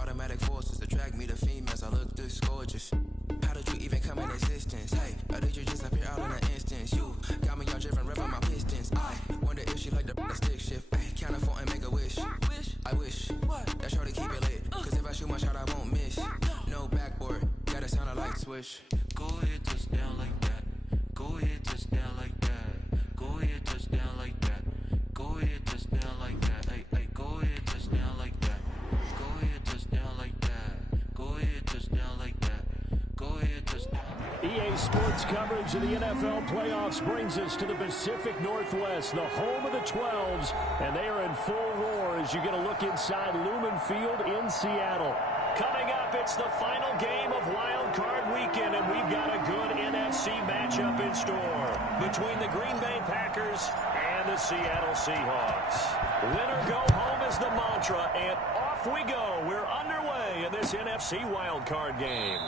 Automatic forces attract me to females. I look this gorgeous. How did you even come in existence? Hey, or did you just appear out in an instance? You got me all driven, revving my pistons. I wonder if she like the stick shift. Ay, count a 4 and make a wish. I wish that shorty keep it lit. Cause if I shoot my shot, I won't miss. No backboard, gotta sound a light switch. Go ahead, touchdown like that. Go ahead, touchdown like that. Go ahead, touchdown like that. Go ahead, touchdown like that. Hey, hey, go ahead, touchdown like that. Go ahead, touchdown like that. Go ahead, touchdown like that. Go ahead, touchdown. EA Sports coverage of the NFL playoffs brings us to the Pacific Northwest, the home of the 12s, and they are in full roar as you get a look inside Lumen Field in Seattle. Coming up, it's the final game of Wild Card Weekend, and we've got a good NFC matchup in store between the Green Bay Packers and the Seattle Seahawks. Winner go home is the mantra, and off we go. We're underway in this NFC Wild Card game.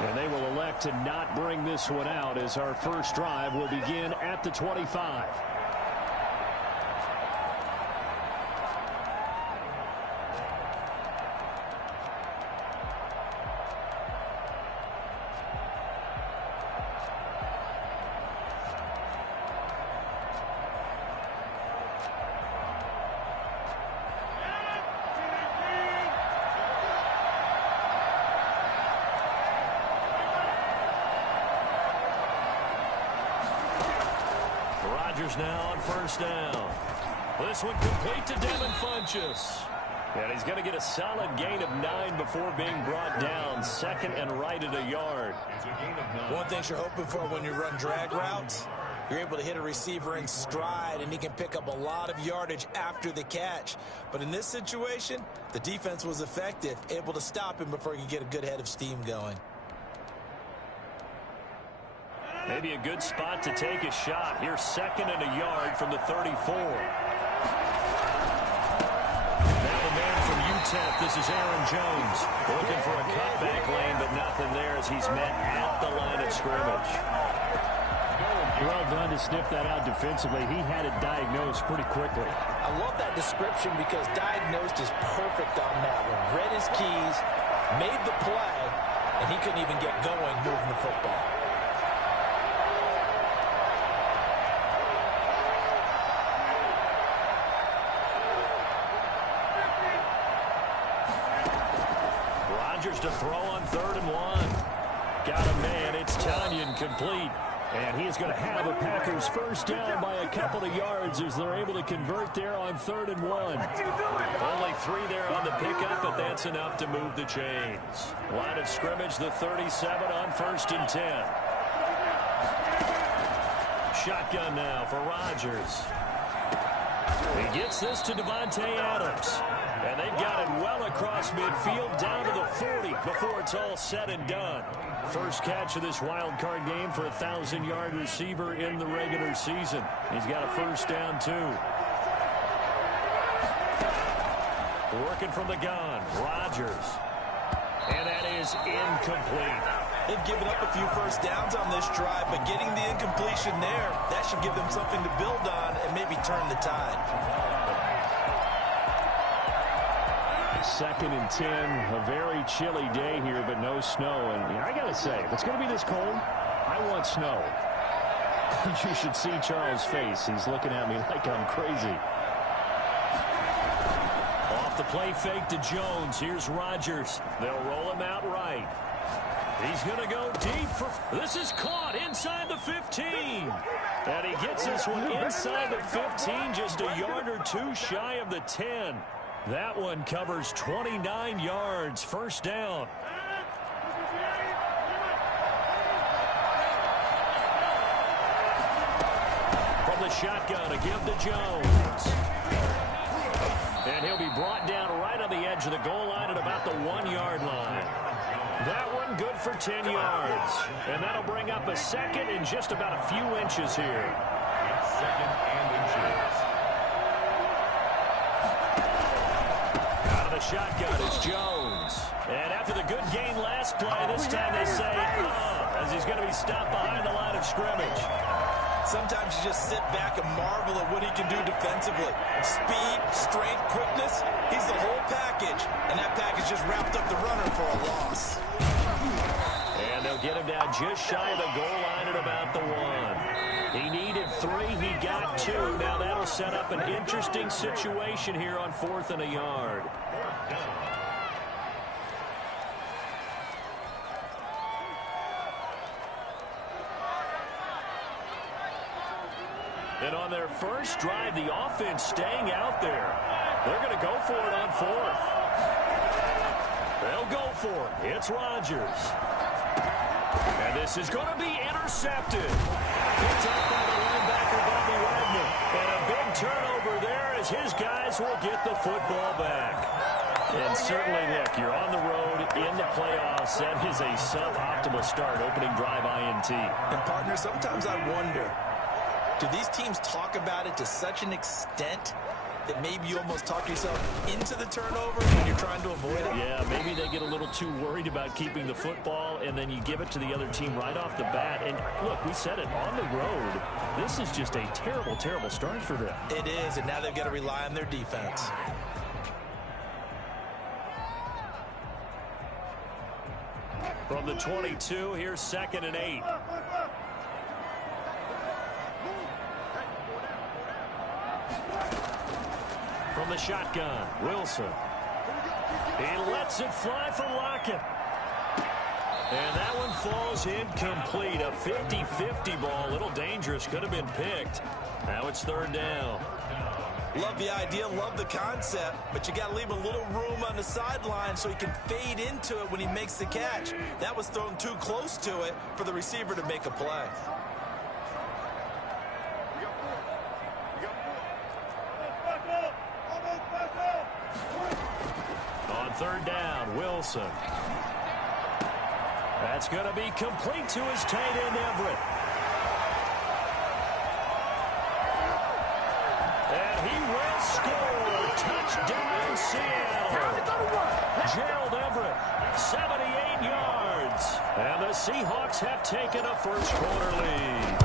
And they will elect to not bring this one out as our first drive will begin at the 25. Now on first down. This one complete to Devin Funchess. And he's going to get a solid gain of 9 before being brought down. Second and right at a yard. One thing you're hoping for when you run drag routes, you're able to hit a receiver in stride, and he can pick up a lot of yardage after the catch. But in this situation, the defense was effective, able to stop him before he could get a good head of steam going. Maybe a good spot to take a shot. Here's second and a yard from the 34. Now the man from UTEP, this is Aaron Jones. Looking for a cutback lane, but nothing there as he's met at the line of scrimmage. Well done to sniff that out defensively. He had it diagnosed pretty quickly. I love that description because diagnosed is perfect on that one. Read his keys, made the play, and he couldn't even get going moving the football. To throw on 3rd and 1. Got a man. It's Tanyan complete. And he is going to have a Packers first down by a couple of yards as they're able to convert there on 3rd and 1. Only 3 there on the pickup, but that's enough to move the chains. Line of scrimmage, the 37 on 1st and 10. Shotgun now for Rodgers. He gets this to Devontae Adams. And they've got it well across midfield down to the 40 before it's all said and done. First catch of this wild card game for a 1,000-yard receiver in the regular season. He's got a first down, too. Working from the gun, Rodgers. And that is incomplete. They've given up a few first downs on this drive, but getting the incompletion there, that should give them something to build on and maybe turn the tide. 2nd and 10, a very chilly day here, but no snow. And I got to say, if it's going to be this cold, I want snow. You should see Charles' face. He's looking at me like I'm crazy. Off the play fake to Jones. Here's Rodgers. They'll roll him out right. He's going to go deep for... This is caught inside the 15. And he gets this one inside the 15, just a yard or 2 shy of the 10. That one covers 29 yards. First down. From the shotgun, a give to Jones. And he'll be brought down right on the edge of the goal line at about the 1-yard line. That one good for 10 yards. And that'll bring up a second and just about a few inches here. Second and inches. Out of the shotgun is Jones. And after the good gain last play, this time they say, as he's going to be stopped behind the line of scrimmage. Sometimes you just sit back and marvel at what he can do defensively. Speed, strength, quickness, he's the whole package. And that package just They'll get him down just shy of the goal line at about the 1. He needed 3. He got 2. Now that'll set up an interesting situation here on 4th and a yard. And on their first drive, the offense staying out there. They're going to go for it on 4th. They'll go for it. It's Rodgers. And this is going to be intercepted. Picked up by the linebacker, Bobby Wagner. And a big turnover there as his guys will get the football back. And certainly, look, you're on the road in the playoffs. That is a suboptimal start, opening drive INT. And, partner, sometimes I wonder, do these teams talk about it to such an extent that maybe you almost talk yourself into the turnover when you're trying to avoid it? Yeah, maybe they get a little too worried about keeping the football, and then you give it to the other team right off the bat. And, look, we said it, on the road, this is just a terrible, terrible start for them. It is, and now they've got to rely on their defense. From the 22, here's 2nd and 8. From the shotgun, Wilson. He lets it fly for Lockett. And that one falls incomplete. A 50-50 ball, a little dangerous, could have been picked. Now it's 3rd down. Love the idea, love the concept, but you got to leave a little room on the sideline so he can fade into it when he makes the catch. That was thrown too close to it for the receiver to make a play. On 3rd down, Wilson. That's going to be complete to his tight end, Everett. And he will score. Touchdown, Seattle. Gerald Everett, 78 yards. And the Seahawks have taken a first-quarter lead.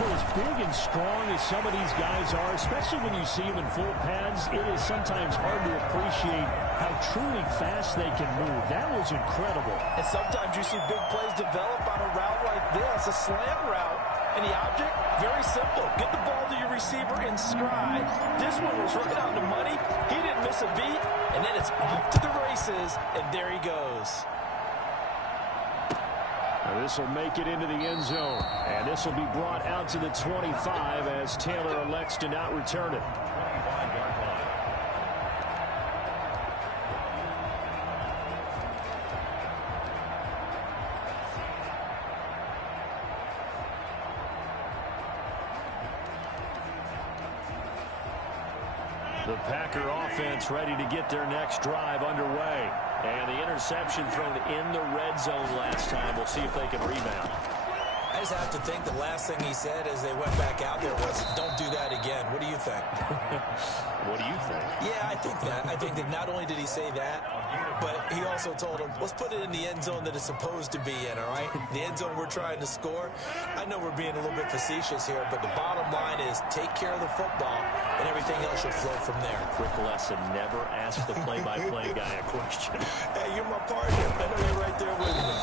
For as big and strong as some of these guys are, especially when you see them in full pads, it is sometimes hard to appreciate how truly fast they can move. That was incredible. And sometimes you see big plays develop on a route like this, a slant route. And the object, very simple. Get the ball to your receiver in stride. This one was right on the money. He didn't miss a beat. And then it's off to the races, and there he goes. This will make it into the end zone. And this will be brought out to the 25 as Taylor elects to not return it. The Packer offense ready to get their next drive underway. And the interception thrown in the red zone last time. We'll see if they can rebound. I just have to think the last thing he said as they went back out there was, don't do that again. What do you think? What do you think? Yeah, I think that. I think that not only did he say that, but he also told him, let's put it in the end zone that it's supposed to be in, all right? The end zone we're trying to score. I know we're being a little bit facetious here, but the bottom line is take care of the football, and everything else should flow from there. Quick lesson, never ask the play-by-play guy a question. Hey, you're my partner. I know you're right there with me.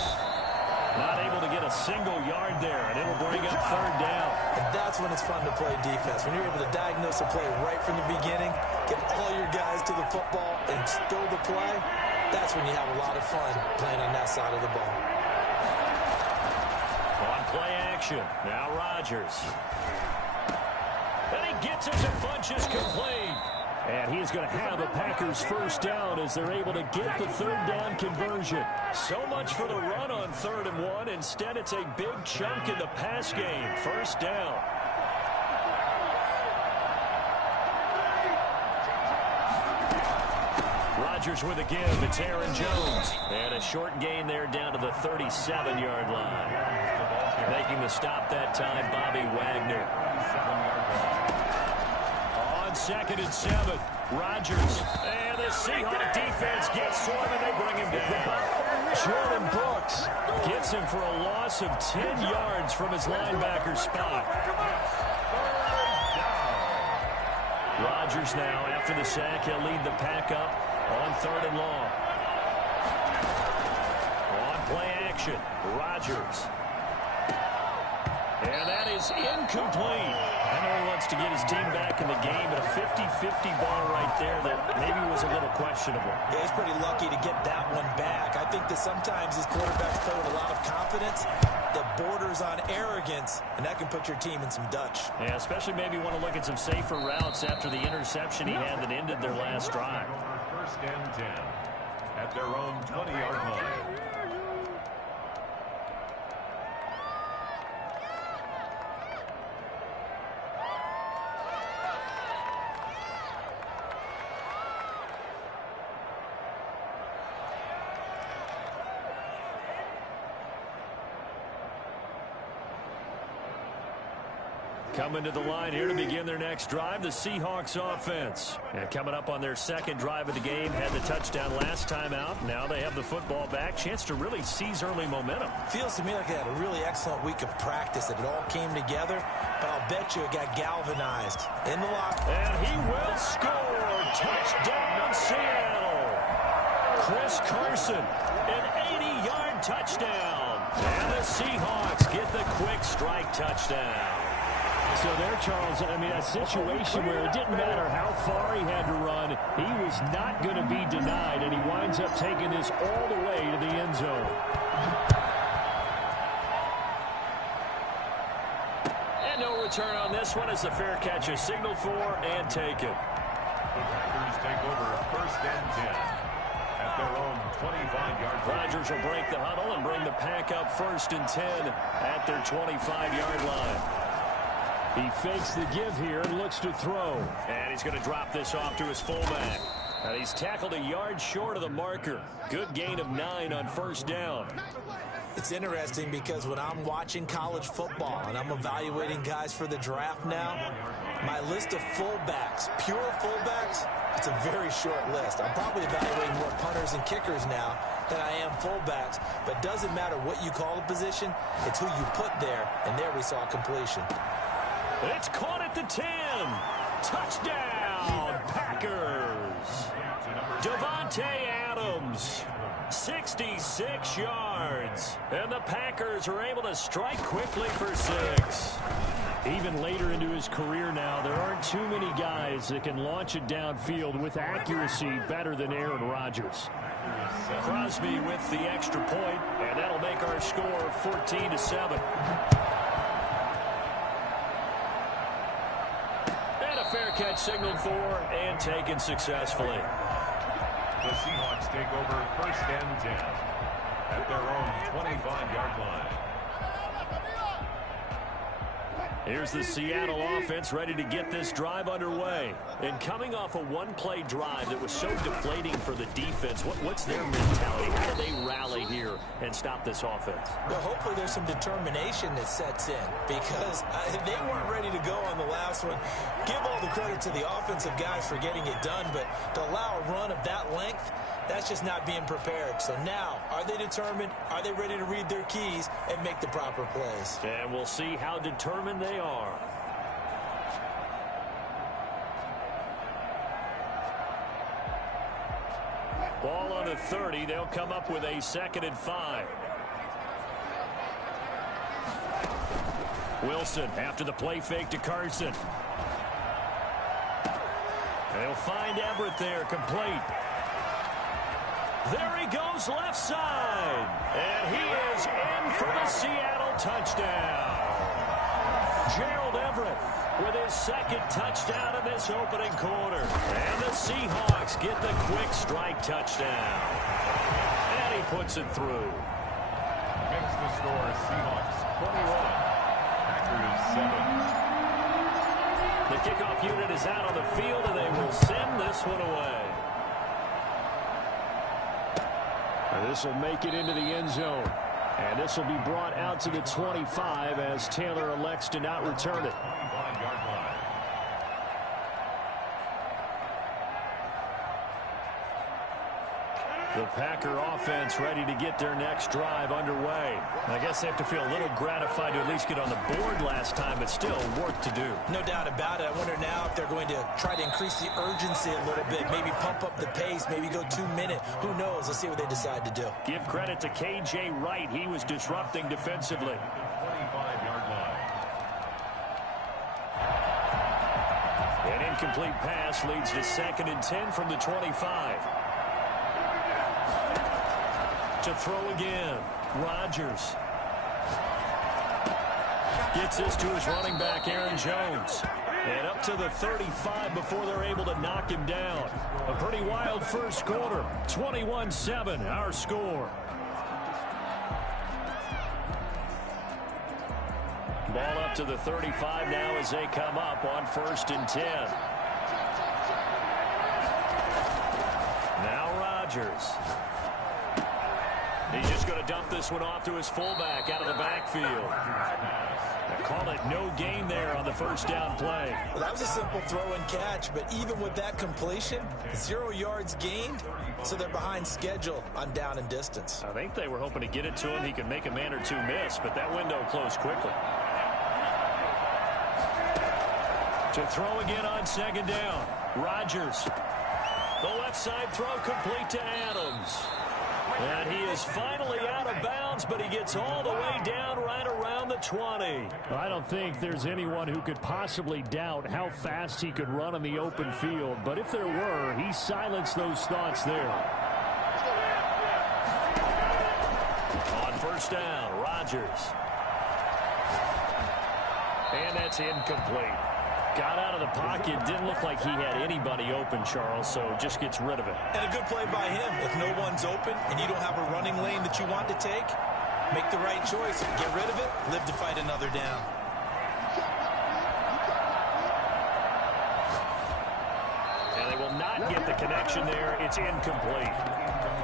Not able to get a single yard there, and it'll bring up 3rd down. And that's when it's fun to play defense. When you're able to diagnose a play right from the beginning, get all your guys to the football, and throw the play, that's when you have a lot of fun playing on that side of the ball. On play action, now Rodgers. And he gets it to Funchess complete. And he's going to have a Packers first down as they're able to get the 3rd down conversion. So much for the run on 3rd and 1. Instead, it's a big chunk in the pass game. First down. Rodgers with a give. It's Aaron Jones. And a short gain there down to the 37-yard line. Making the stop that time, Bobby Wagner. On 2nd and 7, Rodgers. And the Seahawks defense gets to him, and they bring him down. Jordan Brooks gets him for a loss of 10 yards from his linebacker spot. Rodgers now, after the sack, he'll lead the pack up on 3rd and long. On Play action. Rodgers. And that is incomplete. I know he wants to get his team back in the game, but a 50-50 ball right there that maybe was a little questionable. Yeah, he's pretty lucky to get that one back. I think that sometimes these quarterbacks play with a lot of confidence that borders on arrogance, and that can put your team in some Dutch. Yeah, especially maybe want to look at some safer routes after the interception he had that ended their last drive. First and 10 at their own 20-yard line. Coming to the line here to begin their next drive, the Seahawks offense. And coming up on their second drive of the game, had the touchdown last time out. Now they have the football back. Chance to really seize early momentum. Feels to me like they had a really excellent week of practice, that it all came together. But I'll bet you it got galvanized. In the lock. And he will score. Touchdown, Seattle. Chris Carson, an 80-yard touchdown. And the Seahawks get the quick strike touchdown. So there, Charles, I mean, a situation where it didn't matter how far he had to run, he was not going to be denied, and he winds up taking this all the way to the end zone. And no return on this one as the fair catch is signaled for and taken. The Packers take over first and 10 at their own 25-yard line. Rodgers will break the huddle and bring the pack up first and 10 at their 25-yard line. He fakes the give here and looks to throw. And he's going to drop this off to his fullback. And he's tackled a yard short of the marker. Good gain of 9 on first down. It's interesting because when I'm watching college football and I'm evaluating guys for the draft now, my list of fullbacks, pure fullbacks, it's a very short list. I'm probably evaluating more punters and kickers now than I am fullbacks, but it doesn't matter what you call the position, it's who you put there, and there we saw completion. It's caught at the 10. Touchdown, Packers. Devontae Adams, 66 yards. And the Packers are able to strike quickly for 6. Even later into his career now, there aren't too many guys that can launch it downfield with accuracy better than Aaron Rodgers. Crosby with the extra point, and that'll make our score 14-7. Fair catch signaled for and taken successfully. The Seahawks take over first and 10 at their own 25-yard line. Here's the Seattle offense ready to get this drive underway. And coming off a one-play drive that was so deflating for the defense, what's their mentality? How do they rally here and stop this offense? Well, hopefully there's some determination that sets in, because they weren't ready to go on the last one. Give all the credit to the offensive guys for getting it done, but to allow a run of that length, that's just not being prepared. So now, are they determined? Are they ready to read their keys and make the proper plays? And we'll see how determined they are. Ball on the 30. They'll come up with a 2nd and 5. Wilson after the play fake to Carson. They'll find Everett there, complete. There he goes left side. And he is in for the Seattle touchdown. Gerald Everett with his 2nd touchdown in this opening quarter. And the Seahawks get the quick strike touchdown. And he puts it through. Makes the score Seahawks 21, Packers 7. The kickoff unit is out on the field, and they will send this one away. This will make it into the end zone. And this will be brought out to the 25 as Taylor elects to not return it. The Packer offense ready to get their next drive underway. I guess they have to feel a little gratified to at least get on the board last time, but still work to do. No doubt about it. I wonder now if they're going to try to increase the urgency a little bit, maybe pump up the pace, maybe go 2 minute. Who knows? Let's see what they decide to do. Give credit to K.J. Wright. He was disrupting defensively. 25-yard line. An incomplete pass leads to 2nd and 10 from the 25. To throw again, Rodgers. Gets this to his running back, Aaron Jones. And up to the 35 before they're able to knock him down. A pretty wild first quarter. 21-7, our score. Ball up to the 35 now as they come up on 1st and 10. Now Rodgers. He's just going to dump this one off to his fullback out of the backfield. They call it no gain there on the first down play. Well, that was a simple throw and catch, but even with that completion, 0 yards gained, so they're behind schedule on down and distance. I think they were hoping to get it to him. He could make a man or two miss, but that window closed quickly. To throw again on 2nd down. Rodgers. The left side throw complete to Adams. And he is finally out of bounds, but he gets all the way down right around the 20. I don't think there's anyone who could possibly doubt how fast he could run in the open field. But if there were, he silenced those thoughts there. On 1st down, Rodgers. And that's incomplete. Got out of the pocket. Didn't look like he had anybody open, Charles, so just gets rid of it. And a good play by him. If no one's open and you don't have a running lane that you want to take, make the right choice. Get rid of it. Live to fight another down. And they will not get the connection there. It's incomplete.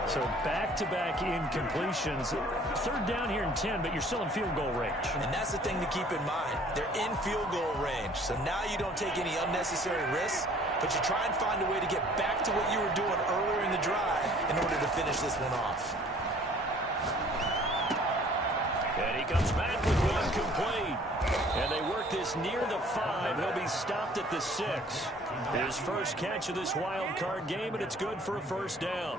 So back-to-back incompletions. 3rd down here in 10, but you're still in field goal range. And that's the thing to keep in mind. They're in field goal range. So now you don't take any unnecessary risks, but you try and find a way to get back to what you were doing earlier in the drive in order to finish this one off. And he comes back with one complete. And they work this near the 5. He'll be stopped at the 6. His first catch of this wild card game, and it's good for a 1st down.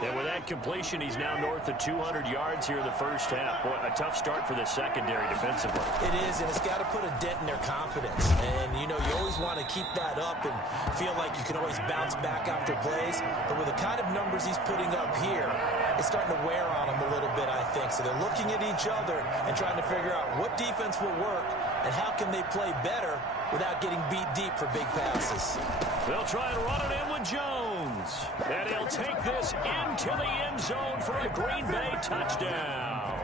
And with that completion, he's now north of 200 yards here in the first half. Boy, a tough start for the secondary defensively. It is, and it's got to put a dent in their confidence. And, you know, you always want to keep that up and feel like you can always bounce back after plays. But with the kind of numbers he's putting up here, it's starting to wear on them a little bit, I think. So they're looking at each other and trying to figure out what defense will work and how can they play better without getting beat deep for big passes. They'll try and run it in with Jones. And he'll take this into the end zone for a Green Bay touchdown.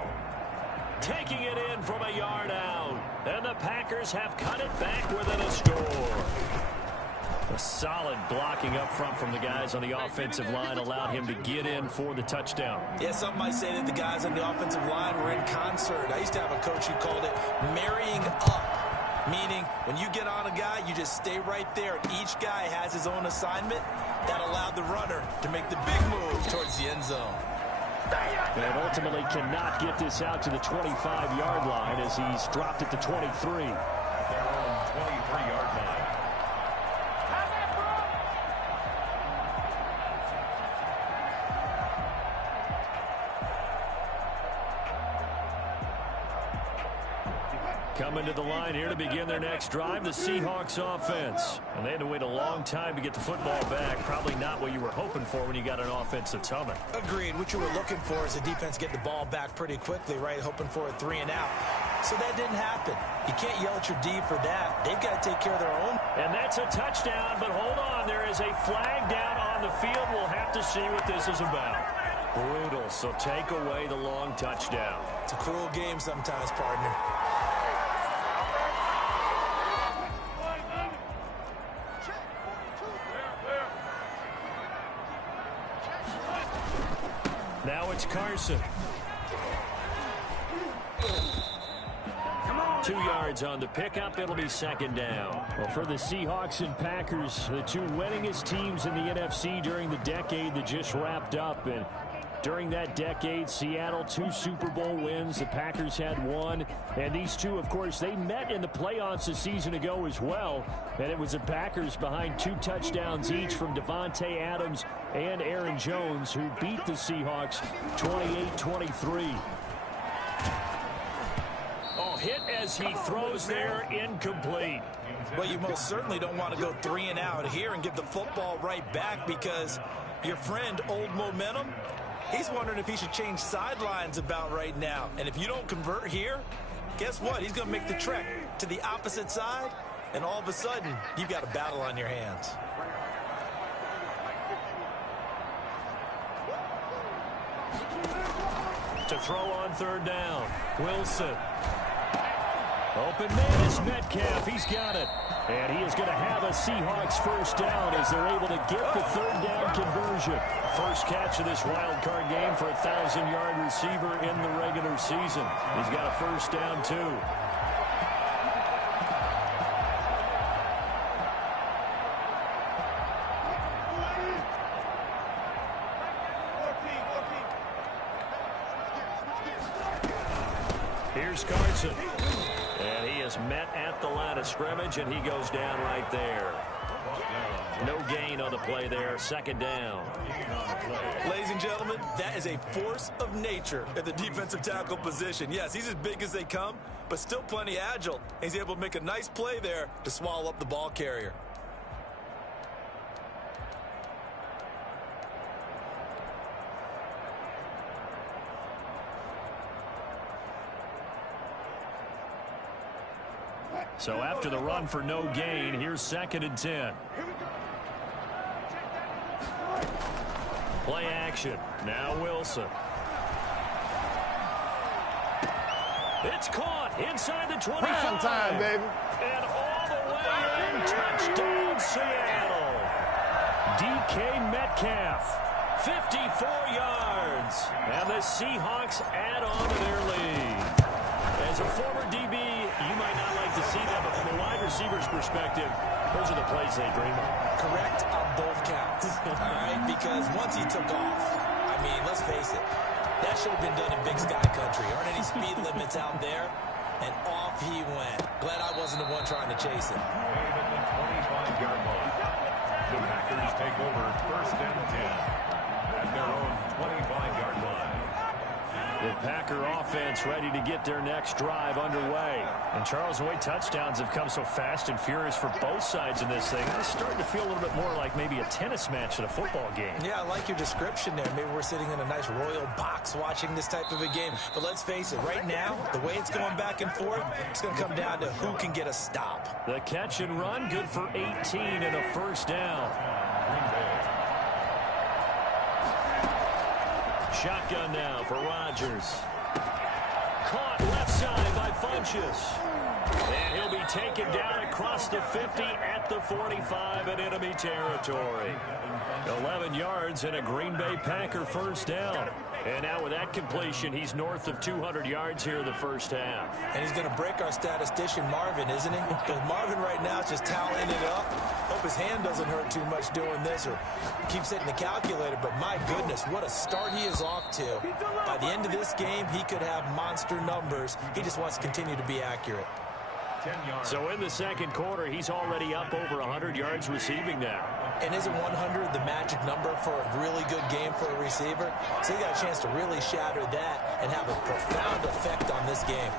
Taking it in from a yard out. And the Packers have cut it back within a score. A solid blocking up front from the guys on the offensive line allowed him to get in for the touchdown. Yeah, some might say that the guys on the offensive line were in concert. I used to have a coach who called it marrying up. Meaning, when you get on a guy, you just stay right there. And each guy has his own assignment. That allowed the runner to make the big move towards the end zone. And ultimately cannot get this out to the 25-yard line as he's dropped at the 23. Their own 23-yard line. Coming to the line here to begin their next drive, the Seahawks offense. And they had to wait a long time to get the football back. Probably not what you were hoping for when you got an offense that's humming. Agreed. What you were looking for is the defense get the ball back pretty quickly, right? Hoping for a 3 and out. So that didn't happen. You can't yell at your D for that. They've got to take care of their own. And that's a touchdown, but hold on. There is a flag down on the field. We'll have to see what this is about. Brutal, so take away the long touchdown. It's a cruel game sometimes, partner. Now it's Carson. 2 yards on the pickup. It'll be second down. Well, for the Seahawks and Packers, the two winningest teams in the NFC during the decade that just wrapped up. And during that decade, Seattle 2 Super Bowl wins. The Packers had 1. And these two, of course, they met in the playoffs a season ago as well. And it was the Packers behind 2 touchdowns each from Devontae Adams and Aaron Jones, who beat the Seahawks 28-23. Oh, hit as he throws there, incomplete. Well, you most certainly don't want to go 3 and out here and give the football right back, because your friend, Old Momentum, he's wondering if he should change sidelines about right now. And if you don't convert here, guess what? He's going to make the trek to the opposite side, and all of a sudden, you've got a battle on your hands. To throw on third down, Wilson. Open man is Metcalf. He's got it. And he is going to have a Seahawks first down as they're able to get the third down conversion. First catch of this wild card game for a 1,000-yard receiver in the regular season. He's got a first down, too. Here's Carson. And he is met at the line of scrimmage, and he goes down right there. No gain on the play there. Second down. Ladies and gentlemen, that is a force of nature at the defensive tackle position. Yes, he's as big as they come, but still plenty agile. He's able to make a nice play there to swallow up the ball carrier. So after the run for no gain, here's 2nd and 10. Play action. Now Wilson. It's caught inside the 25. Prime time, baby. And all the way in. Touchdown, Seattle. DK Metcalf. 54 yards. And the Seahawks add on to their lead. As a former DB, you might not like to see that, but from a wide receiver's perspective, those are the plays they dream of. Correct on both counts, all right? Because once he took off, I mean, let's face it, that should have been done in Big Sky Country. Aren't any speed limits out there? And off he went. Glad I wasn't the one trying to chase him. 25-yard line. The Packers take over 1st and 10 at their own 25-yard line. The Packer offense ready to get their next drive underway. And Charles, the way touchdowns have come so fast and furious for both sides in this thing, it's starting to feel a little bit more like maybe a tennis match at a football game. Yeah, I like your description there. Maybe we're sitting in a nice royal box watching this type of a game. But let's face it, right now, the way it's going back and forth, it's going to come down to who can get a stop. The catch and run, good for 18 and a first down. Shotgun now for Rodgers. Caught left side by Funchess. And he'll be taken down across the 50 at the 45 in enemy territory. 11 yards and a Green Bay Packer first down. And now with that completion, he's north of 200 yards here in the first half. And he's going to break our statistician Marvin, isn't he? Because Marvin right now is just toweling it up. Hope his hand doesn't hurt too much doing this or keeps hitting the calculator. But my goodness, what a start he is off to. By the end of this game, he could have monster numbers. He just wants to continue to be accurate. So in the second quarter, he's already up over 100 yards receiving now. And isn't 100 the magic number for a really good game for a receiver? So he got a chance to really shatter that and have a profound effect on this game.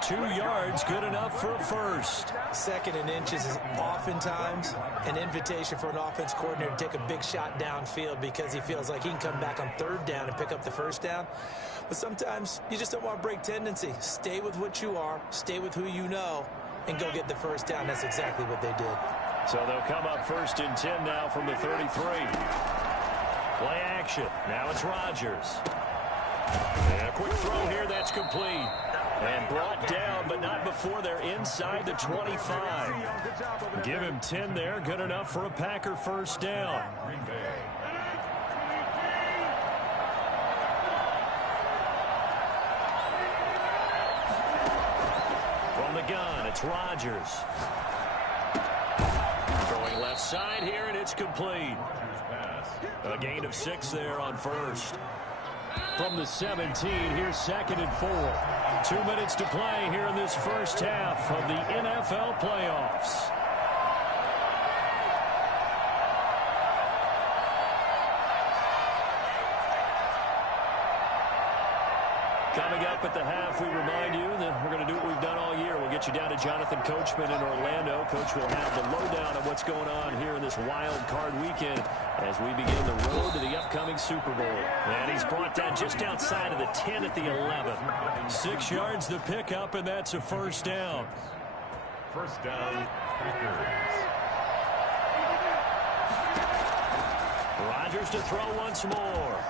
2 yards, good enough for a first. 2nd and inches is oftentimes an invitation for an offense coordinator to take a big shot downfield because he feels like he can come back on 3rd down and pick up the first down. But sometimes you just don't want to break tendency. Stay with what you are, stay with who you know, and go get the first down. That's exactly what they did. So they'll come up 1st and 10 now from the 33. Play action. Now it's Rodgers. And a quick throw here. That's complete. And brought down, but not before they're inside the 25. Give him 10 there. Good enough for a Packer first down. From the gun, it's Rodgers. Throwing left side here, and it's complete. A gain of 6 there on first. From the 17, here's 2nd and 4. 2 minutes to play here in this first half of the NFL playoffs. Coming up at the half, we remind you that we're going to do what we've done all year. We'll get you down to Jonathan Coachman in Orlando. Coach will have the lowdown on what's going on here in this wild card weekend as we begin the road to the upcoming Super Bowl. And he's brought down just outside of the 10 at the 11. 6 yards the pickup, and that's a first down. First down, Packers. Rodgers to throw once more.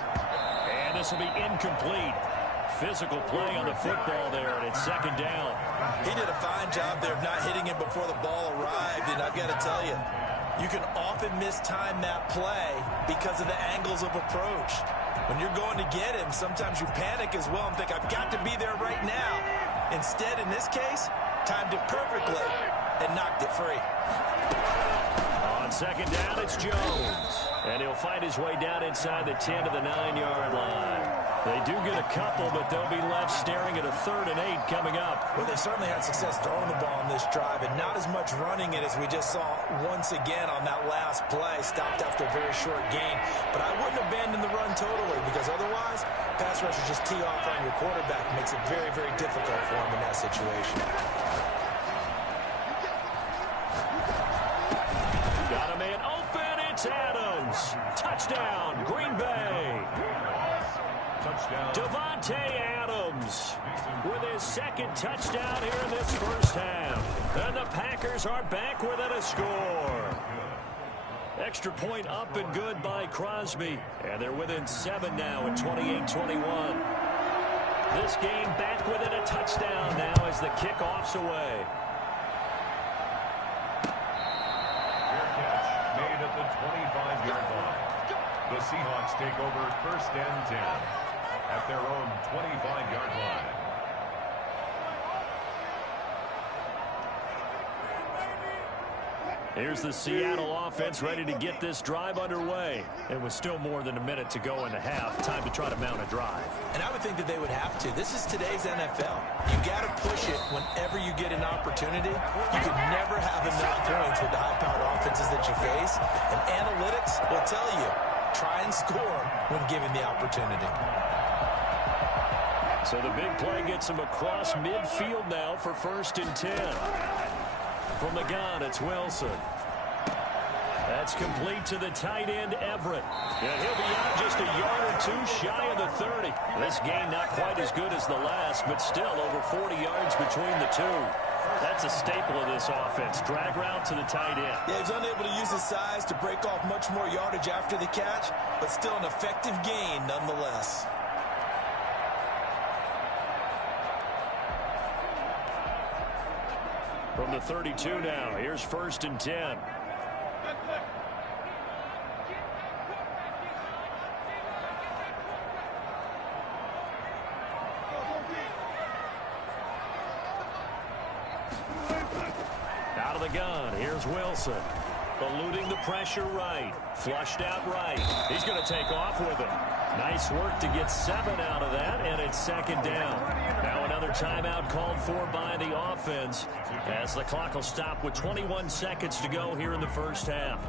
And this will be incomplete. Physical play on the football there, and it's 2nd down. He did a fine job there of not hitting him before the ball arrived, and I've got to tell you, you can often mistime that play because of the angles of approach. When you're going to get him, sometimes you panic as well and think, I've got to be there right now. Instead, in this case, timed it perfectly and knocked it free. On 2nd down, it's Jones. And he'll find his way down inside the 10 to the 9-yard line. They do get a couple, but they'll be left staring at a 3rd and 8 coming up. Well, they certainly had success throwing the ball on this drive, and not as much running it as we just saw once again on that last play. Stopped after a very short gain. But I wouldn't abandon the run totally, because otherwise, pass rushers just tee off on your quarterback. It makes it very, very difficult for him in that situation. Got a man open. It's Adams. Touchdown, Green Bay. Touchdown. Devontae Adams with his 2nd touchdown here in this first half. And the Packers are back within a score. Extra point up and good by Crosby. And they're within 7 now at 28-21. This game back within a touchdown now as the kickoff's away. Fair catch made at the 25-yard line. The Seahawks take over 1st and 10 at their own 25-yard line. Here's the Seattle offense ready to get this drive underway. It was still more than a minute to go in the half. Time to try to mount a drive. And I would think that they would have to. This is today's NFL. You got to push it whenever you get an opportunity. You can never have enough points with the high-powered offenses that you face. And analytics will tell you, try and score when given the opportunity. So the big play gets him across midfield now for 1st and 10. From the gun, it's Wilson. That's complete to the tight end, Everett. And he'll be out just a yard or 2 shy of the 30. This game not quite as good as the last, but still over 40 yards between the two. That's a staple of this offense. Drag route to the tight end. Yeah, he's unable to use his size to break off much more yardage after the catch, but still an effective gain nonetheless. From the 32 now, here's 1st and 10. Out of the gun, here's Wilson. Eluding the pressure right. Flushed out right. He's going to take off with it. Nice work to get 7 out of that, and it's 2nd down. Now another timeout called for by the offense as the clock will stop with 21 seconds to go here in the first half.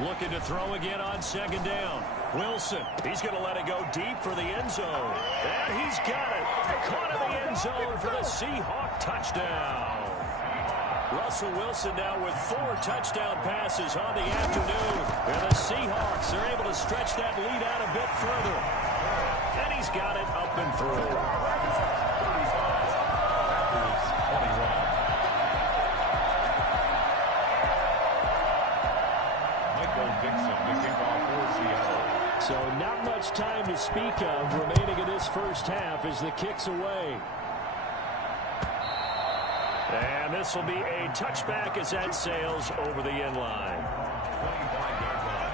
Looking to throw again on 2nd down. Wilson, he's going to let it go deep for the end zone. And he's got it. Caught in the end zone for the Seahawk touchdown. Russell Wilson now with 4 touchdown passes on the afternoon. And the Seahawks are able to stretch that lead out a bit further. And he's got it up and through. So not much time to speak of remaining in this first half as the kick's away. And this will be a touchback as that sails over the end line. 25-yard line.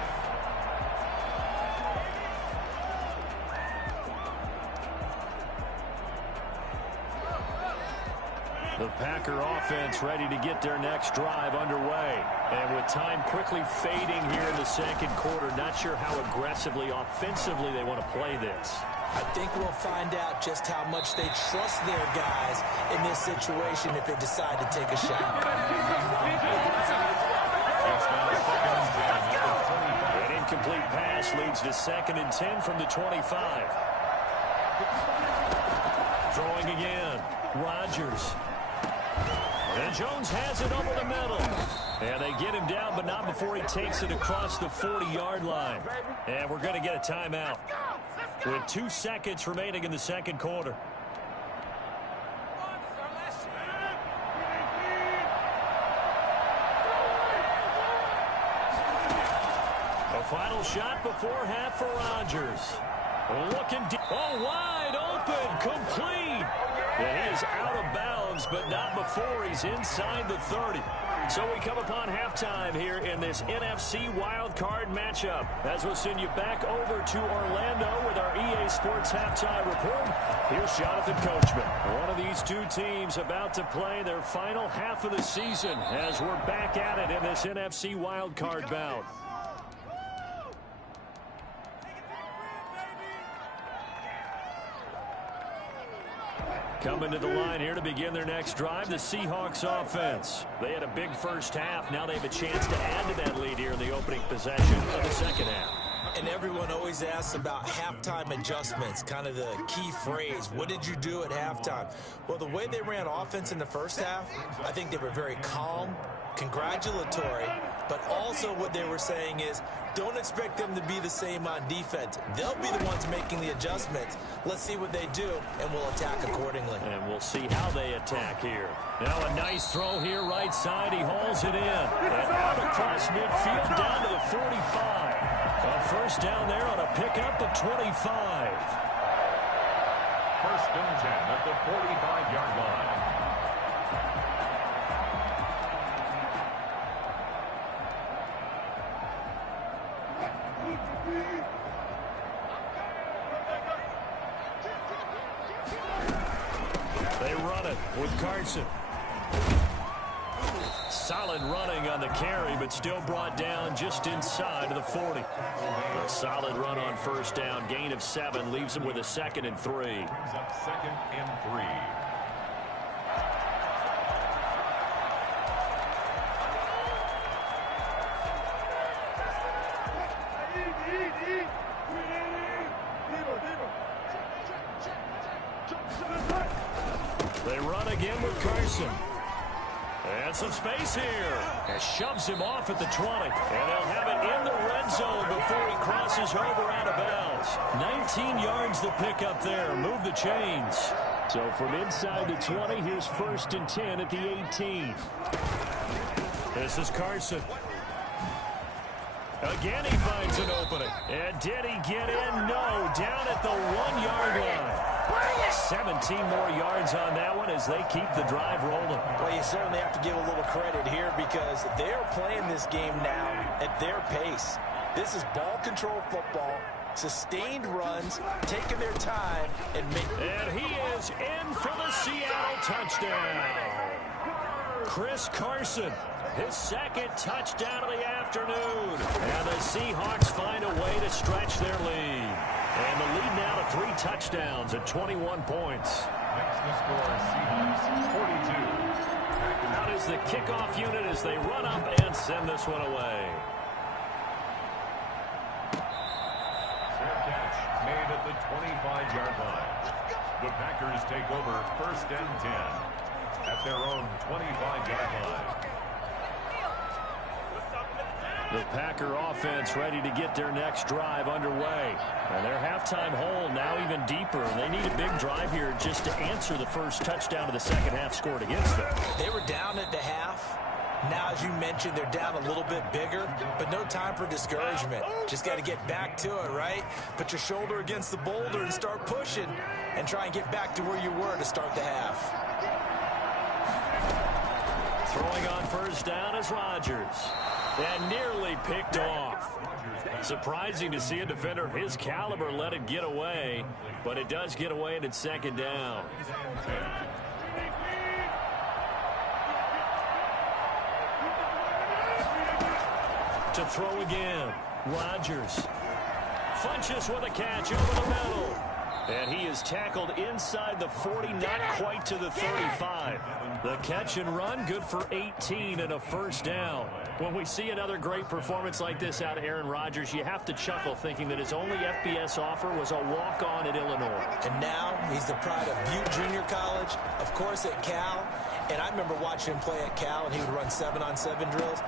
The Packer offense ready to get their next drive underway. And with time quickly fading here in the second quarter, not sure how aggressively, offensively they want to play this. I think we'll find out just how much they trust their guys in this situation if they decide to take a shot. An incomplete pass leads to 2nd and 10 from the 25. Throwing again. Rodgers. And Jones has it over the middle. And they get him down, but not before he takes it across the 40-yard line. And we're going to get a timeout with 2 seconds remaining in the second quarter. A final shot before half for Rodgers. Looking deep. Oh, wide open. Complete. And he is out of bounds, but not before he's inside the 30. So we come upon halftime here in this NFC wildcard matchup. As we'll send you back over to Orlando with our EA Sports halftime report. Here's Jonathan Coachman. One of these two teams about to play their final half of the season as we're back at it in this NFC wildcard bout. Coming to the line here to begin their next drive, the Seahawks offense. They had a big first half. Now they have a chance to add to that lead here in the opening possession of the second half. And everyone always asks about halftime adjustments, kind of the key phrase. What did you do at halftime? Well, the way they ran offense in the first half, I think they were very calm, congratulatory, but also what they were saying is, don't expect them to be the same on defense. They'll be the ones making the adjustments. Let's see what they do, and we'll attack accordingly. And we'll see how they attack here. Now a nice throw here, right side. He hauls it in. And out across midfield, down to the 45. A first down there on a pickup of 25. 1st and 10 at the 45-yard line. They run it with Carson. Solid running on the carry, but still brought down just inside of the 40. A solid run on first down. Gain of 7 leaves him with a 2nd and 3. Brings up 2nd and 3. They run again with Carson. And some space here. And shoves him off at the 20. And they'll have it in the red zone before he crosses over out of bounds. 19 yards the pick up there. Move the chains. So from inside the 20, here's 1st and 10 at the 18. This is Carson. Again, he finds an opening. And did he get in? No. Down at the 1-yard line. 17 more yards on that one as they keep the drive rolling. Well, you certainly have to give a little credit here because they're playing this game now at their pace. This is ball control football, sustained runs, taking their time, and he is in for the Seattle touchdown. Chris Carson, his 2nd touchdown of the afternoon. And the Seahawks find a way to stretch their lead. And the lead now to 3 touchdowns at 21 points. Next to score, Seahawks 42. Out is the kickoff unit as they run up and send this one away. Fair catch made at the 25-yard line. The Packers take over 1st and 10 at their own 25-yard line. The Packer offense ready to get their next drive underway. And their halftime hole now even deeper. They need a big drive here just to answer the first touchdown of the second half scored against them. They were down at the half. Now, as you mentioned, they're down a little bit bigger, but no time for discouragement. Just got to get back to it, right? Put your shoulder against the boulder and start pushing and try and get back to where you were to start the half. Throwing on first down is Rodgers. And nearly picked off. Surprising to see a defender of his caliber let it get away, but it does get away and it's second down. To throw again, Rodgers. Funches with a catch over the middle. And he is tackled inside the 40, not quite to the 35. The catch and run, good for 18 and a first down. When we see another great performance like this out of Aaron Rodgers, you have to chuckle thinking that his only FBS offer was a walk-on at Illinois. And now he's the pride of Butte Junior College, of course at Cal. And I remember watching him play at Cal, and he would run 7-on-7 drills.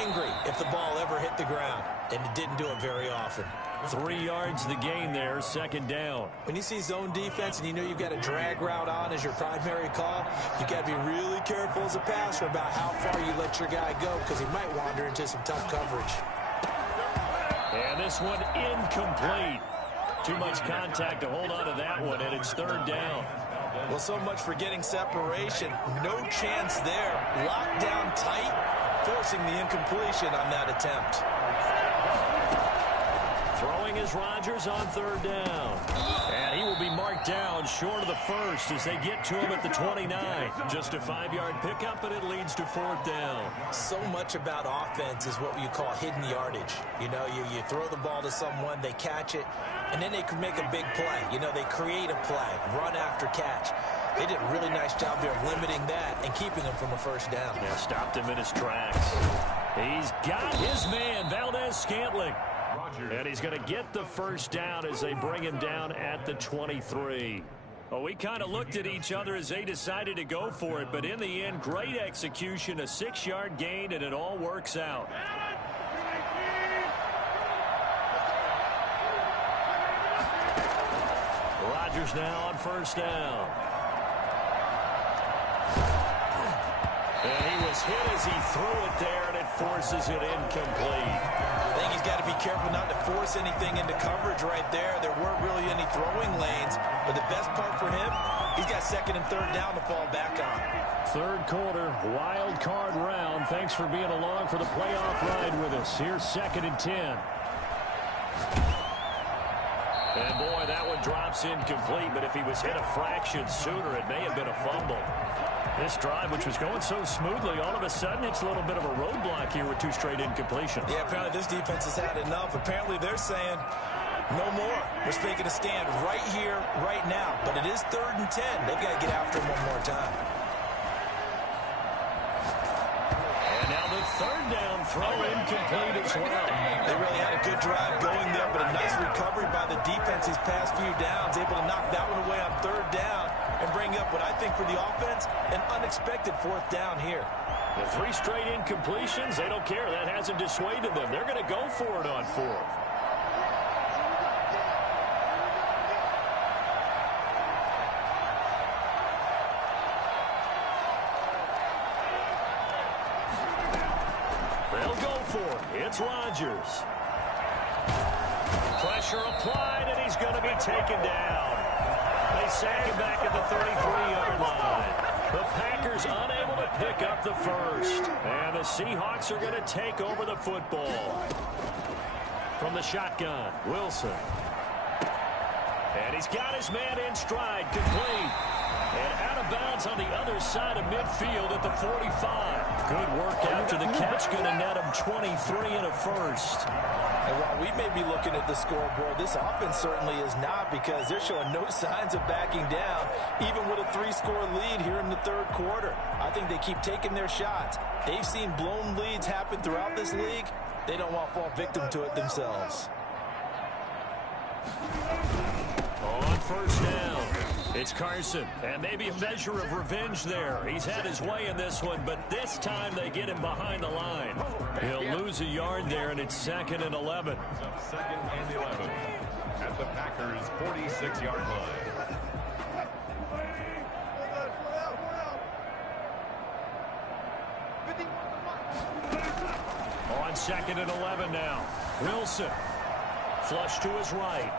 Angry if the ball ever hit the ground, and it didn't do it very often. 3 yards the gain there, second down. When you see zone defense and you know you've got a drag route on as your primary call, you got to be really careful as a passer about how far you let your guy go because he might wander into some tough coverage. And this one incomplete. Too much contact to hold on to that one, and it's third down. Well, so much for getting separation. No chance there. Locked down tight, forcing the incompletion on that attempt. Throwing is Rodgers on third down. And he will be marked down short of the first as they get to him at the 29. Just a 5-yard pickup, and it leads to fourth down. So much about offense is what you call hidden yardage. You know, you throw the ball to someone, they catch it, and then they can make a big play. You know, they create a play, run after catch. They did a really nice job there of limiting that and keeping him from a first down. Yeah, stopped him in his tracks. He's got his man, Valdez-Scantling. And he's going to get the first down as they bring him down at the 23. Well, we kind of looked at each other as they decided to go for it, but in the end, great execution, a 6-yard gain, and it all works out. Rodgers now on first down. And he was hit as he threw it there, and it forces it incomplete. I think he's got to be careful not to force anything into coverage right there. There weren't really any throwing lanes, but the best part for him, he's got second and third down to fall back on. Third quarter, wild card round. Thanks for being along for the playoff ride with us. Here's second and 10. And boy, that one drops incomplete, but if he was hit a fraction sooner, it may have been a fumble. This drive, which was going so smoothly, all of a sudden it's a little bit of a roadblock here with 2 straight incompletions. Yeah, apparently this defense has had enough. Apparently they're saying no more. We're making a stand right here, right now. But it is third and 10. They've got to get after him one more time. And now the third down throw incomplete as well. They really had a good drive going there, but a nice recovery by the defense these past few downs, able to knock that one away on third down and bring up what I think for the offense, an unexpected fourth down here. The 3 straight incompletions, they don't care. That hasn't dissuaded them. They're going to go for it on fourth. They'll go for it. It's Rodgers. Pressure applied, and he's going to be taken down. They sack him back at the 33-yard line. The Packers unable to pick up the first. And the Seahawks are going to take over the football. From the shotgun, Wilson. And he's got his man in stride, complete. And out of bounds on the other side of midfield at the 45. Good work after the catch, going to net him 23 and a first. And while we may be looking at the scoreboard, this offense certainly is not, because they're showing no signs of backing down, even with a 3-score lead here in the third quarter. I think they keep taking their shots. They've seen blown leads happen throughout this league. They don't want to fall victim to it themselves. On first down, it's Carson, and maybe a measure of revenge there. He's had his way in this one, but this time they get him behind the line. He'll lose a yard there, and it's second and 11. Second and 11 at the Packers' 46-yard line. On second and 11 now, Wilson. Flush to his right.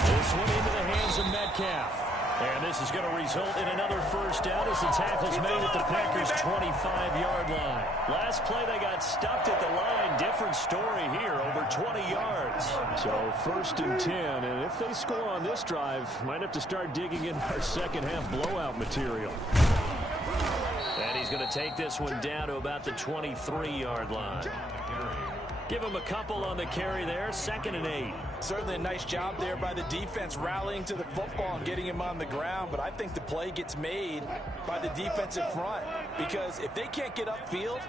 This one into the hands of Metcalf. And this is going to result in another first down as the tackle's made at the Packers' 25-yard line. Last play, they got stuffed at the line. Different story here, over 20 yards. So 1st and 10, and if they score on this drive, might have to start digging in our second-half blowout material. And he's going to take this one down to about the 23-yard line. Give him a couple on the carry there, 2nd and 8. Certainly a nice job there by the defense rallying to the football and getting him on the ground, but I think the play gets made by the defensive front because if they can't get upfield,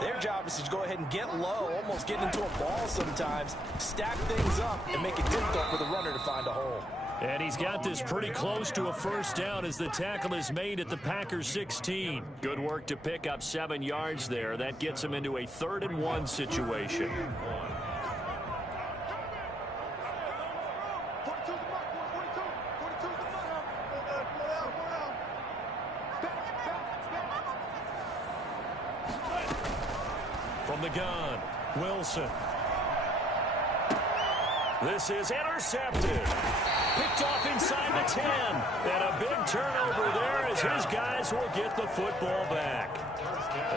their job is to go ahead and get low, almost get into a ball sometimes, stack things up, and make it difficult for the runner to find a hole. And he's got this pretty close to a first down as the tackle is made at the Packers 16. Good work to pick up 7 yards there. That gets him into a 3rd and 1 situation. From the gun, Wilson. This is intercepted. Picked off inside the 10. And a big turnover there as his guys will get the football back.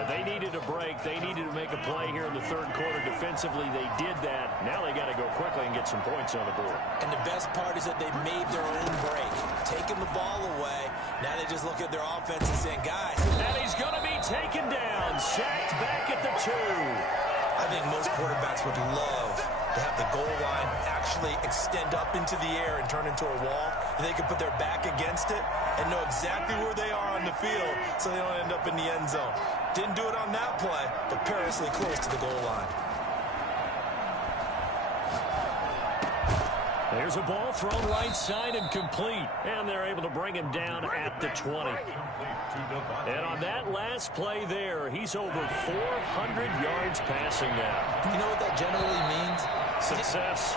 They needed a break. They needed to make a play here in the 3rd quarter. Defensively, they did that. Now they got to go quickly and get some points on the board. And the best part is that they made their own break. Taking the ball away. Now they just look at their offense and saying, guys. And he's going to be taken down. Sacked back at the 2. I think most quarterbacks would love to have the goal line actually extend up into the air and turn into a wall, and they can put their back against it and know exactly where they are on the field so they don't end up in the end zone. Didn't do it on that play, but perilously close to the goal line. There's a ball thrown right side and complete. And they're able to bring him down at the 20. And on that last play there, he's over 400 yards passing now. You know what that generally means? Success.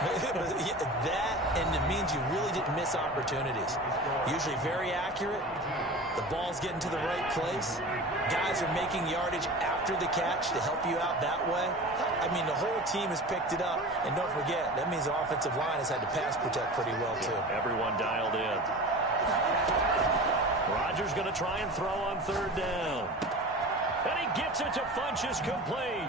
That, and it means you really didn't miss opportunities. Usually very accurate. The ball's getting to the right place. Guys are making yardage after the catch to help you out that way. I mean, the whole team has picked it up. And don't forget, that means the offensive line has had to pass protect pretty well, too. Everyone dialed in. Rodgers going to try and throw on 3rd down. And he gets it to Funchess complete.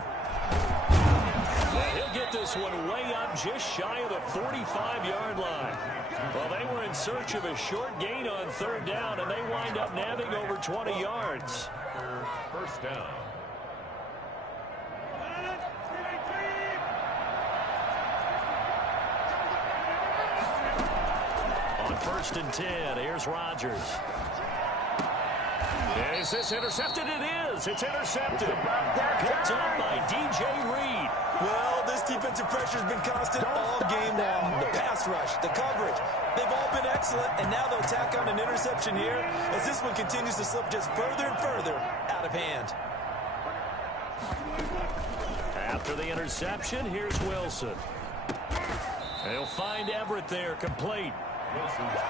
And he'll get this one way up just shy of the 45-yard line. Well, they were in search of a short gain on 3rd down, and they wind up nabbing over 20 yards. First down. On 1st and 10, here's Rodgers. Is this intercepted? It is. It's intercepted. Picked up by DJ Reed. Well, this defensive pressure has been constant all game long. The pass rush, the coverage, they've all been excellent, and now they'll tack on an interception here as this one continues to slip just further and further out of hand. After the interception, here's Wilson. They'll find Everett there, complete.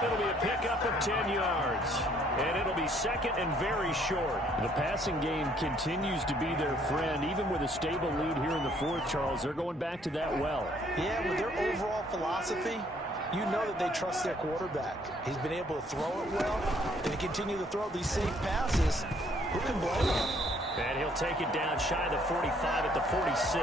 It'll be a pickup of 10 yards, and it'll be 2nd and very short. The passing game continues to be their friend. Even with a stable lead here in the 4th, Charles, they're going back to that well. Yeah, with their overall philosophy, you know that they trust their quarterback. He's been able to throw it well, and to continue to throw these safe passes. Who can blame him? And he'll take it down shy of the 45 at the 46.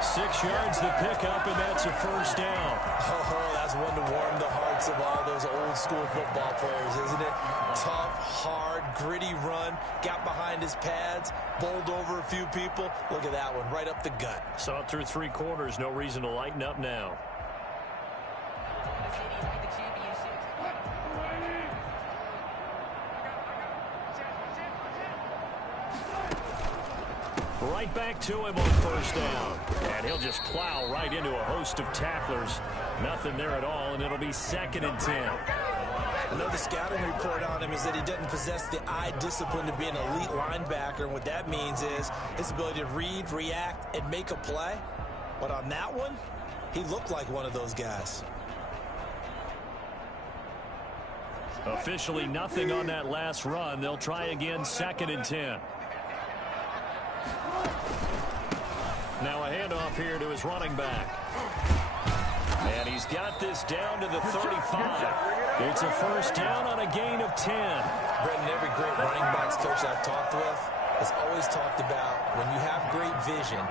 6 yards the pickup, and that's a first down. Oh, that's one to warm the hearts of all those old school football players, isn't it? Tough, hard, gritty run, got behind his pads, bowled over a few people. Look at that one, right up the gut. Saw it through 3 quarters, no reason to lighten up now. Right back to him on first down. And he'll just plow right into a host of tacklers. Nothing there at all, and it'll be 2nd and 10. I know the scouting report on him is that he doesn't possess the eye discipline to be an elite linebacker, and what that means is his ability to read, react, and make a play. But on that one, he looked like one of those guys. Officially nothing on that last run. They'll try again, 2nd and 10. Now a handoff here to his running back. And he's got this down to the 35. It's a first down on a gain of 10. Brendan, every great running backs coach I've talked with has always talked about when you have great vision,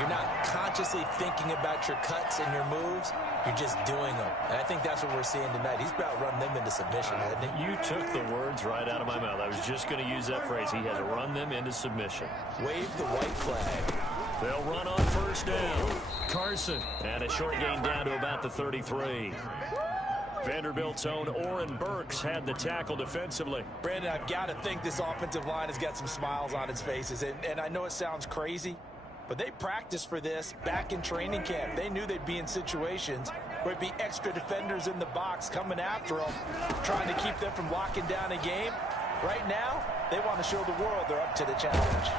you're not consciously thinking about your cuts and your moves. You're just doing them. And I think that's what we're seeing tonight. He's about running them into submission, hasn't he? You took the words right out of my mouth. I was just going to use that phrase. He has run them into submission. Wave the white flag. They'll run on first down. Carson. And a short gain down to about the 33. Vanderbilt's own Oren Burks had the tackle defensively. Brandon, I've got to think this offensive line has got some smiles on its faces. And I know it sounds crazy, but they practiced for this back in training camp. They knew they'd be in situations where it'd be extra defenders in the box coming after them, trying to keep them from locking down a game. Right now, they want to show the world they're up to the challenge.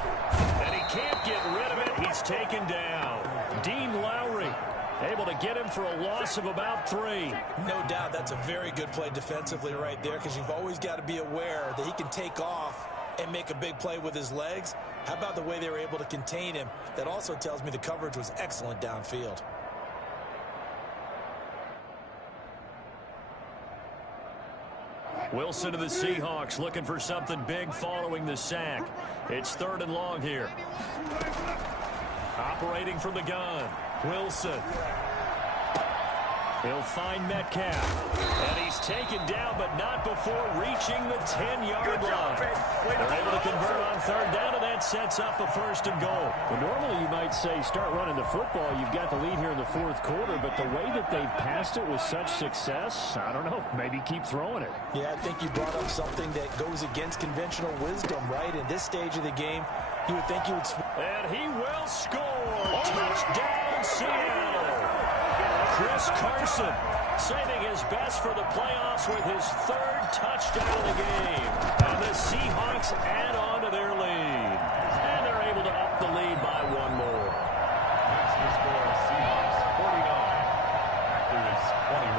And he can't get rid of it. He's taken down. Dean Lowry able to get him for a loss of about 3. No doubt that's a very good play defensively right there, because you've always got to be aware that he can take off and make a big play with his legs. How about the way they were able to contain him? That also tells me the coverage was excellent downfield. Wilson to the Seahawks looking for something big following the sack. It's 3rd and long here. Operating from the gun. Wilson. He'll find Metcalf. And he's taken down, but not before reaching the 10-yard line. They're able to convert on 3rd down, and that sets up a 1st and goal. Well, normally you might say start running the football. You've got the lead here in the 4th quarter, but the way that they've passed it with such success, I don't know, maybe keep throwing it. Yeah, I think you brought up something that goes against conventional wisdom, right? In this stage of the game, you would think you would... And he will score. Touchdown, Seattle. Chris Carson saving his best for the playoffs with his 3rd touchdown of the game. And the Seahawks add on to their lead. And they're able to up the lead by 1 more. That's the score. Seahawks 49. Packers 21.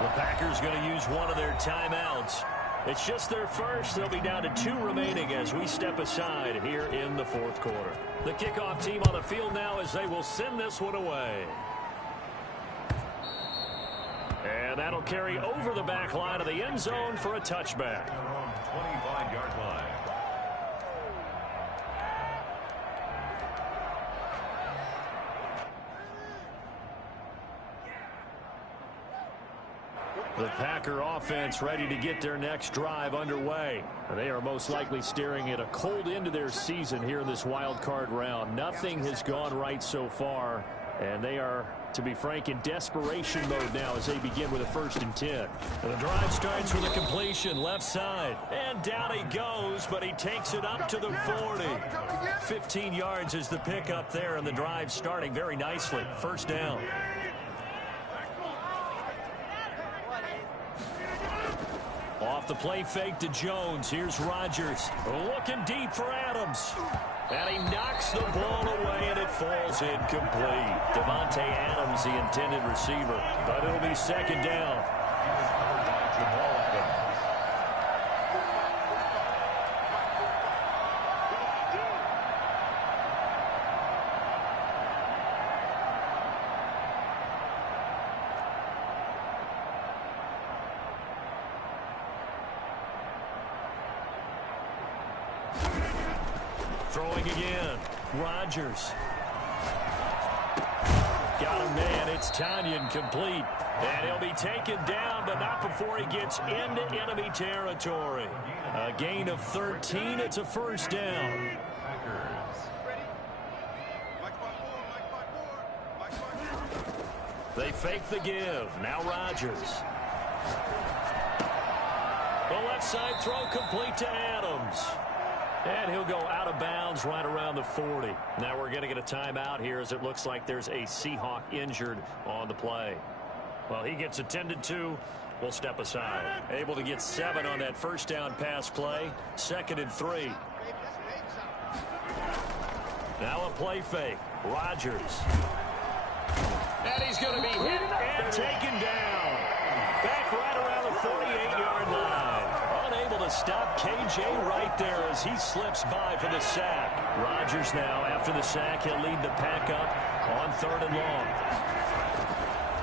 The Packers going to use one of their timeouts. It's just their first. They'll be down to 2 remaining as we step aside here in the 4th quarter. The kickoff team on the field now as they will send this one away. And that'll carry over the back line of the end zone for a touchback. 25-yard line. The Packer offense ready to get their next drive underway. And they are most likely staring at a cold end of their season here in this wild card round. Nothing has gone right so far, and they are, to be frank, in desperation mode now as they begin with a 1st and 10. And the drive starts with a completion left side, and down he goes, but he takes it up to the 40. 15 yards is the pickup there, and the drive starting very nicely. 1st down. Off the play fake to Jones. Here's Rodgers. Looking deep for Adams. And he knocks the ball away, and it falls incomplete. Devontae Adams, the intended receiver. But it'll be 2nd down. Throwing again. Rodgers. Got him, man. It's Tanyan complete. And he'll be taken down, but not before he gets into enemy territory. A gain of 13. It's a 1st down. They fake the give. Now Rodgers. The left side throw complete to Adams. And he'll go out of bounds right around the 40. Now we're going to get a timeout here as it looks like there's a Seahawk injured on the play. Well, he gets attended to. We'll step aside. Able to get 7 on that 1st down pass play. 2nd and 3. Now a play fake. Rodgers. And he's going to be hit and taken down. Back right around the 48-yard line. Unable to stop KJ right there as he slips by for the sack. Rodgers now, after the sack, he'll lead the pack up on 3rd and long.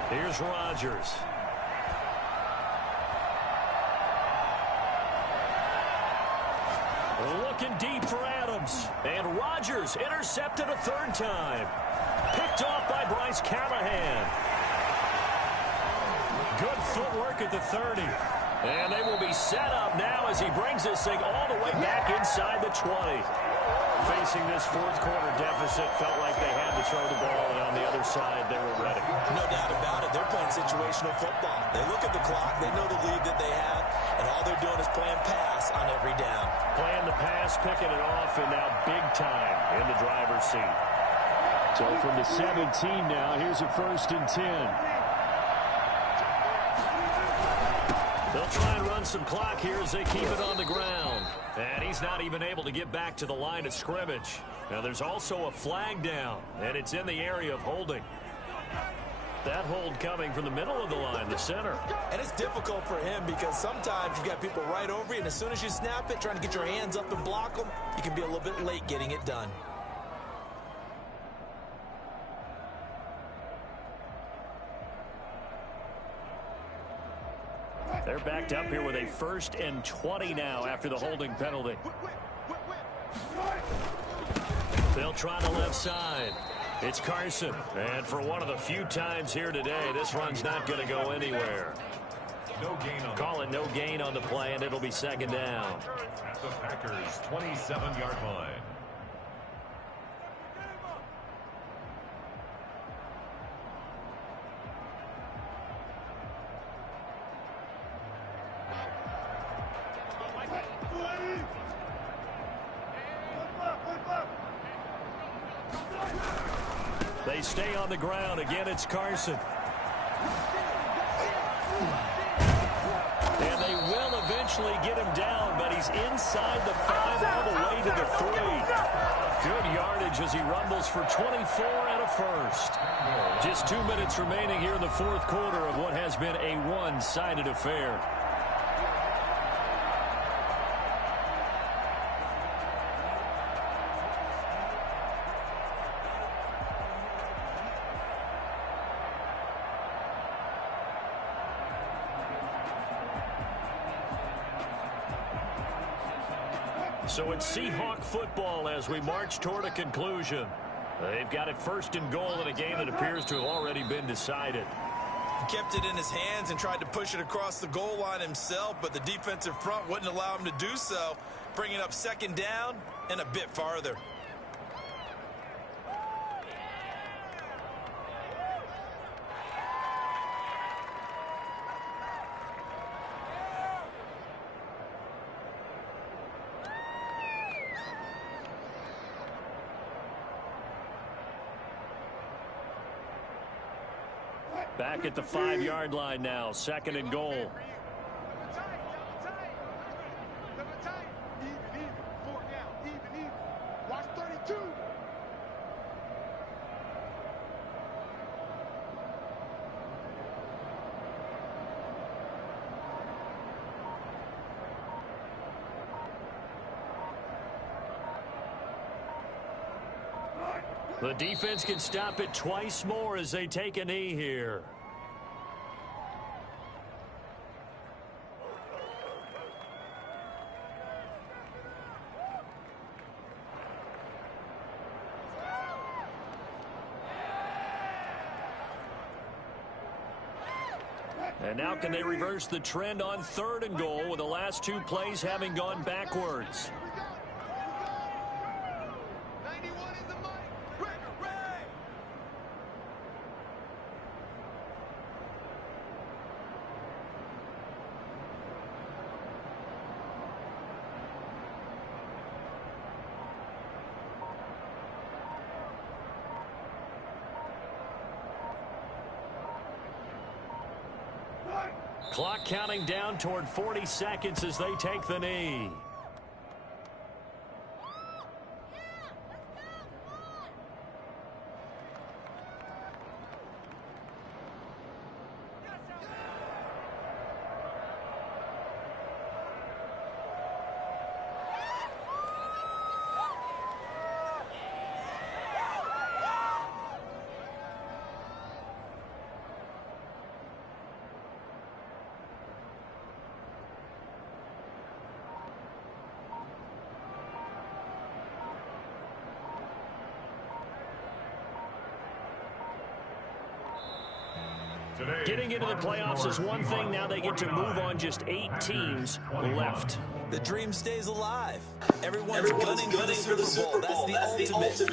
Here's Rodgers. Looking deep for Adams. And Rodgers intercepted a 3rd time. Picked off by Bryce Callahan. Good footwork at the 30. And they will be set up now as he brings this thing all the way back inside the 20. Facing this 4th quarter deficit, felt like they had to throw the ball, and on the other side, they were ready. No doubt about it. They're playing situational football. They look at the clock. They know the lead that they have, and all they're doing is playing pass on every down. Playing the pass, picking it off, and now big time in the driver's seat. So from the 17 now, here's a 1st and 10. They'll try and run some clock here as they keep it on the ground. And he's not even able to get back to the line of scrimmage. Now there's also a flag down, and it's in the area of holding. That hold coming from the middle of the line, the center. And it's difficult for him because sometimes you've got people right over you, and as soon as you snap it, trying to get your hands up and block them, you can be a little bit late getting it done. They're backed up here with a 1st and 20 now after the holding penalty. They'll try the left side. It's Carson. And for one of the few times here today, this run's not going to go anywhere. No gain on Call it no gain on the play, and it'll be 2nd down. at the Packers' 27-yard line. They stay on the ground. Again, it's Carson. And they will eventually get him down, but he's inside the 5 all the way to the 3. Good yardage as he rumbles for 24 and a 1st. Just 2 minutes remaining here in the 4th quarter of what has been a one-sided affair. So it's Seahawk football as we march toward a conclusion. They've got it 1st and goal in a game that appears to have already been decided. He kept it in his hands and tried to push it across the goal line himself, but the defensive front wouldn't allow him to do so, bringing up 2nd down and a bit farther. Back at the 5-yard line now, 2nd and goal. Watch 32. The defense can stop it twice more as they take a knee here. And now can they reverse the trend on 3rd and goal with the last 2 plays having gone backwards? Clock counting down toward 40 seconds as they take the knee. Getting into the playoffs is one thing. Now they get to move on. Just 8 teams left. The dream stays alive. Everyone's gunning for the Super Bowl. That's the ultimate.